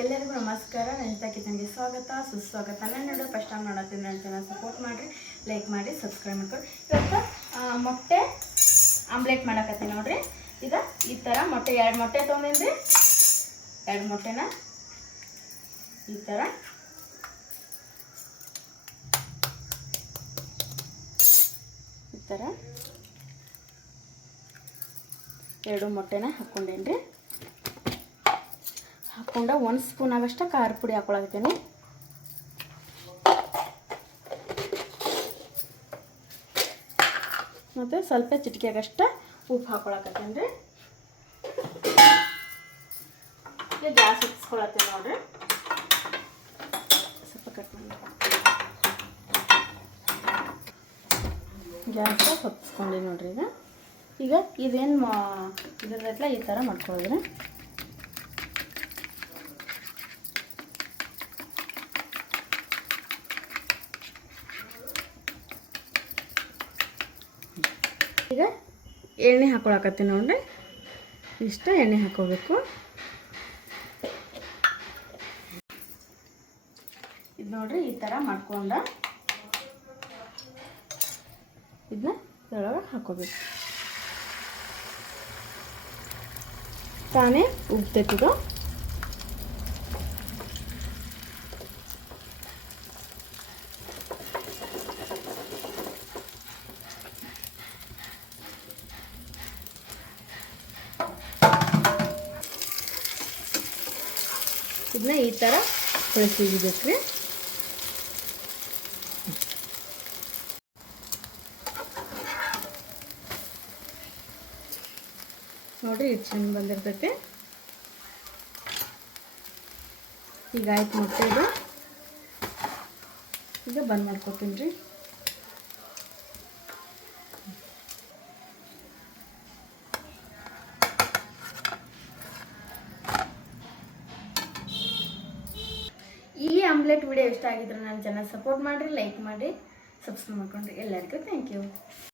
ಎಲ್ಲರಿಗೂ ನಮಸ್ಕಾರ. ನನ್ನ ಕಿಚನ್ಗೆ ಸ್ವಾಗತ ಸುಸ್ವಾಗತ. ನಾನು ನೋಡೋ ಫಸ್ಟ್ ಟೈಮ್ ನೋಡತ್ತೀನಿ, ನನ್ನ ಚಾನಲ್ ಸಪೋರ್ಟ್ ಮಾಡಿರಿ, ಲೈಕ್ ಮಾಡಿ, ಸಬ್ಸ್ಕ್ರೈಬ್ ಮಾಡ್ಕೊರಿ. ಇವತ್ತು ಮೊಟ್ಟೆ ಆಮ್ಲೆಟ್ ಮಾಡಕತ್ತೀನಿ ನೋಡ್ರಿ. ಈಗ ಈ ಥರ ಮೊಟ್ಟೆ 2 ಮೊಟ್ಟೆ ತೊಗೊಂಡಿನಿ. 2 ಮೊಟ್ಟೆನ ಈ ಥರ ಎರಡು ಮೊಟ್ಟೆನ ಹಾಕ್ಕೊಂಡೇನ್ರಿ. ಹಾಕ್ಕೊಂಡ 1 ಸ್ಪೂನ್ ಆಗಷ್ಟು ಖಾರ ಪುಡಿ ಹಾಕೊಳಕತ್ತೀನಿ. ಮತ್ತು ಸ್ವಲ್ಪ ಚಿಟಿಕೆಗಷ್ಟು ಉಪ್ಪು ಹಾಕೊಳಕತ್ತೀನಿ ರೀ. ಈಗ ಗ್ಯಾಸ್ ಹಚ್ಕೊಳತ್ತೀನಿ ನೋಡ್ರಿ. ಸ್ವಲ್ಪ ಕಟ್ ಮಾಡಿ ಗ್ಯಾಸ್ ಹೊತ್ಸ್ಕೊಂಡಿ ನೋಡ್ರಿ. ಈಗ ಇದೇನು ಇದ್ರಲ್ಲ ಈ ಥರ ಮಾಡ್ಕೊಳ್ಳೋದ್ರಿ. ಈಗ ಎಣ್ಣೆ ಹಾಕೊಳಕತ್ತೀನಿ ನೋಡ್ರಿ. ಇಷ್ಟ ಎಣ್ಣೆ ಹಾಕೋಬೇಕು. ಇದು ನೋಡ್ರಿ ಈ ಥರ ಮಾಡ್ಕೊಂಡ ಇದನ್ನ ಇದ್ರೊಳಗೆ ಹಾಕೋಬೇಕು. ತಾನೇ ಉಗ್ತೈತಿದು. ಇದನ್ನ ಈ ಥರ ಹೊಳಿಸಿಬೇಕ್ರಿ. ನೋಡ್ರಿ ಇದು ಚೆಂದ ಬಂದಿರ್ತೈತಿ. ಈಗ ಆಯ್ತು ಮೊಟ್ಟೆ ಇದು. ಈಗ ಬಂದ್ ಮಾಡ್ಕೊತೀನಿ ರೀ. ಈ ಆಮ್ಲೆಟ್ ವಿಡಿಯೋ ಇಷ್ಟ ಆಗಿದ್ರೆ ನನ್ನ ಚಾನಲ್ ಸಪೋರ್ಟ್ ಮಾಡಿರಿ, ಲೈಕ್ ಮಾಡಿ, ಸಬ್ಸ್ಕ್ರೈಬ್ ಮಾಡ್ಕೊಂಡ್ರಿ. ಎಲ್ಲರಿಗೂ ಥ್ಯಾಂಕ್ ಯು.